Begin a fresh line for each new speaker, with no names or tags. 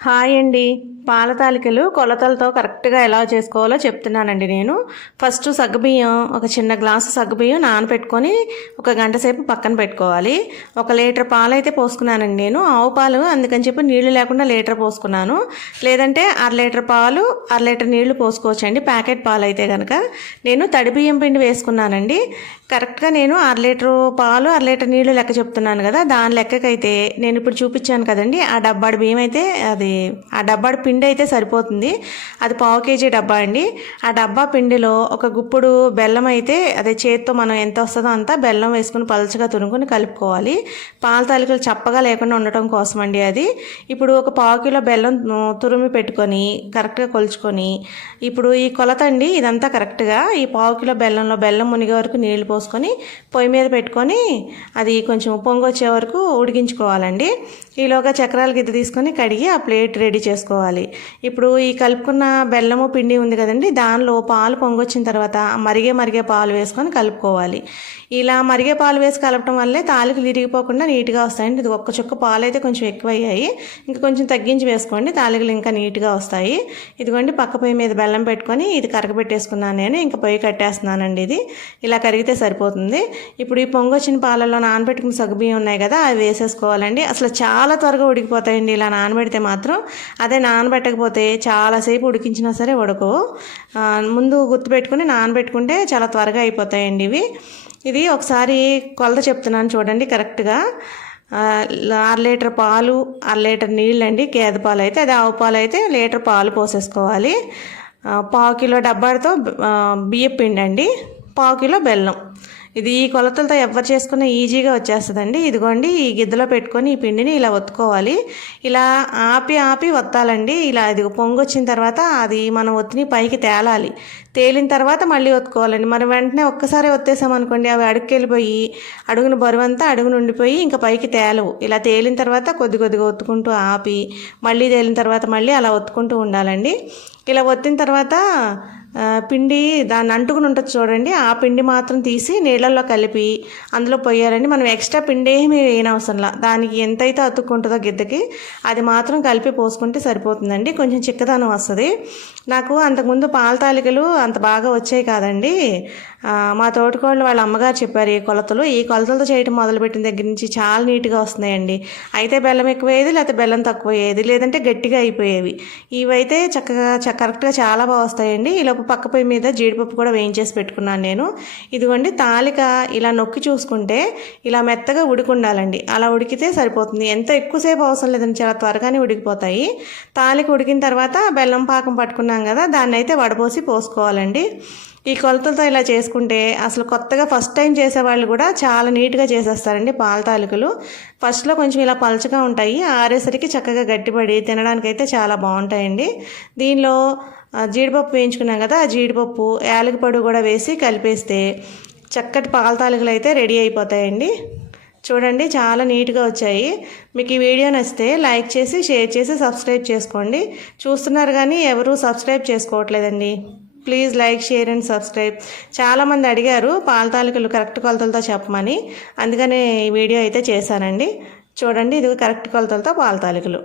Hi అండి. పాల తాలికలు కొలతలతో కరెక్ట్గా ఎలా చేసుకోవాలో చెప్తున్నానండి నేను. ఫస్ట్ సగ్గుబియ్యం ఒక చిన్న గ్లాసు సగ్గుబియ్యం నానబెట్టుకొని ఒక గంట సేపు పక్కన పెట్టుకోవాలి. ఒక లీటర్ పాలు అయితే పోసుకున్నానండి నేను. ఆవు పాలు అందుకని చెప్పి నీళ్ళు లేకుండా లీటర్ పోసుకున్నాను. లేదంటే అర లీటర్ పాలు అర లీటర్ నీళ్ళు పోసుకోవచ్చండి. ప్యాకెట్ పాలు అయితే కనుక నేను తడి బియ్యం పిండి వేసుకున్నానండి. కరెక్ట్గా నేను అర లీటర్ పాలు అర లీటర్ నీళ్ళు లెక్క చెప్తున్నాను కదా దాని లెక్కకైతే నేను ఇప్పుడు చూపించాను కదండి. ఆ డబ్బాడు బియ్యం అయితే అది ఆ డబ్బాడు పిండి పిండి అయితే సరిపోతుంది. అది పావు కేజీ డబ్బా అండి. ఆ డబ్బా పిండిలో ఒక గుప్పుడు బెల్లం అయితే అదే చేతితో మనం ఎంత వస్తుందో అంత బెల్లం వేసుకుని పలుచగా తురుముకొని కలుపుకోవాలి. పాల తాలికలు చప్పగా లేకుండా ఉండటం కోసం అండి అది. ఇప్పుడు ఒక పావు కిలో బెల్లం తురిమి పెట్టుకొని కరెక్ట్గా కొలుచుకొని ఇప్పుడు ఈ కొలత అండి ఇదంతా కరెక్ట్గా ఈ పావు కిలో బెల్లంలో బెల్లం మునిగే వరకు నీళ్ళు పోసుకొని పొయ్యి మీద పెట్టుకొని అది కొంచెం పొంగొచ్చే వరకు ఉడికించుకోవాలండి. ఈలోగా చక్రాల గిద్ద తీసుకొని కడిగి ఆ ప్లేట్ రెడీ చేసుకోవాలి. ఇప్పుడు ఈ కలుపుకున్న బెల్లము పిండి ఉంది కదండి దానిలో పాలు పొంగొచ్చిన తర్వాత మరిగే మరిగే పాలు వేసుకొని కలుపుకోవాలి. ఇలా మరిగే పాలు వేసి కలపడం వల్లే తాలికలు విరిగిపోకుండా నీట్గా వస్తాయండి. ఇది ఒక్క చుక్క పాలు అయితే కొంచెం ఎక్కువ అయ్యాయి ఇంకా కొంచెం తగ్గించి వేసుకోండి తాలికలు ఇంకా నీట్గా వస్తాయి. ఇదిగోండి పక్క పొయ్యి మీద బెల్లం పెట్టుకొని ఇది కరగబెట్టేసుకున్నాను నేను. ఇంకా పొయ్యి కట్టేస్తున్నానండి ఇది. ఇలా కరిగితే సరిపోతుంది. ఇప్పుడు ఈ పొంగొచ్చిన పాలలో నానబెట్టుకున్న సగ్గుబియ్యం ఉన్నాయి కదా అవి వేసేసుకోవాలండి. అసలు చాలా త్వరగా ఉడికిపోతాయండి ఇలా నానబెడితే మాత్రం. అదే నానబెట్టి పెట్టకపోతే చాలాసేపు ఉడికించినా సరే ఉడకవు. ముందు గుర్తుపెట్టుకుని నానబెట్టుకుంటే చాలా త్వరగా అయిపోతాయండి ఇవి. ఇది ఒకసారి కొలత చెప్తున్నాను చూడండి కరెక్ట్గా. అర లీటర్ పాలు అర లీటర్ నీళ్ళు అండి గేదె పాలు అయితే అది ఆవు పాలు అయితే లీటర్ పాలు పోసేసుకోవాలి. పావు కిలో డబ్బాతో బియ్యం పిండి అండి పావు కిలో బెల్లం. ఇది ఈ కొలతలతో ఎవరు చేసుకున్న ఈజీగా వచ్చేస్తుందండి. ఇదిగోండి ఈ గిద్దలో పెట్టుకొని ఈ పిండిని ఇలా ఒత్తుకోవాలి. ఇలా ఆపి ఆపి ఒత్తాలండి. ఇలా ఇది పొంగొచ్చిన తర్వాత అది మనం ఒత్తిని పైకి తేలాలి. తేలిన తర్వాత మళ్ళీ ఒత్తుకోవాలండి. మనం వెంటనే ఒక్కసారి ఒత్తేసామనుకోండి అవి అడుగుకెళ్ళిపోయి అడుగున బరువంతా అడుగును ఉండిపోయి ఇంకా పైకి తేలవు. ఇలా తేలిన తర్వాత కొద్ది కొద్దిగా ఒత్తుకుంటూ ఆపి మళ్ళీ తేలిన తర్వాత మళ్ళీ అలా ఒత్తుకుంటూ ఉండాలండి. ఇలా ఒత్తిన తర్వాత పిండి దాన్ని అంటుకుని ఉంటుంది చూడండి. ఆ పిండి మాత్రం తీసి నీళ్ళల్లో కలిపి అందులో పోయారండి మనం ఎక్స్ట్రా పిండి ఏమీ వేయనవసరంలా దానికి ఎంతైతే అతుక్కుంటుందో గిద్దకి అది మాత్రం కలిపి పోసుకుంటే సరిపోతుందండి. కొంచెం చిక్కదనం వస్తుంది. నాకు అంతకుముందు పాల తాలికలు అంత బాగా వచ్చాయి కాదండి. మా తోటికోళ్ళు వాళ్ళ అమ్మగారు చెప్పారు ఈ కొలతలు ఈ కొలతలతో చేయడం మొదలుపెట్టిన దగ్గర నుంచి చాలా నీట్గా వస్తున్నాయండి. అయితే బెల్లం ఎక్కువయ్యేది లేకపోతే బెల్లం తక్కువ అయ్యేది లేదంటే గట్టిగా అయిపోయేవి. ఇవైతే చక్కగా కరెక్ట్గా చాలా బాగా వస్తాయండి. ఇలా పక్క పొయ్యి మీద జీడిపప్పు కూడా వేయించేసి పెట్టుకున్నాను నేను. ఇదిగోండి తాలిక ఇలా నొక్కి చూసుకుంటే ఇలా మెత్తగా ఉడికుండాలండి. అలా ఉడికితే సరిపోతుంది. ఎంత ఎక్కువసేపు అవసరం లేదండి చాలా త్వరగానే ఉడికిపోతాయి. తాలిక ఉడికిన తర్వాత బెల్లం పాకం పట్టుకున్నాం కదా దాన్ని అయితే వడపోసి పోసుకోవాలండి. ఈ కొలతలతో ఇలా చేసుకుంటే అసలు కొత్తగా ఫస్ట్ టైం చేసేవాళ్ళు కూడా చాలా నీట్గా చేసేస్తారండి పాల తాలికలు. ఫస్ట్లో కొంచెం ఇలా పలచగా ఉంటాయి ఆరేసరికి చక్కగా గట్టిపడి తినడానికైతే చాలా బాగుంటాయండి. దీనిలో జీడిపప్పు వేయించుకున్నాం కదా ఆ జీడిపప్పు యాలకపొడి కూడా వేసి కలిపేస్తే చక్కటి పాల తాలికలు అయితే రెడీ అయిపోతాయండి. చూడండి చాలా నీట్గా వచ్చాయి. మీకు ఈ వీడియో నచ్చితే లైక్ చేసి షేర్ చేసి సబ్స్క్రైబ్ చేసుకోండి. చూస్తున్నారు కానీ ఎవరు subscribe చేసుకోవట్లేదండి. Please like share and subscribe. చాలామంది అడిగారు పాల తాలికలు కరెక్ట్ కొలతలతో చెప్పమని. అందుకనే ఈ వీడియో అయితే చేశానండి. చూడండి ఇది కరెక్ట్ కొలతలతో పాల తాలికలు.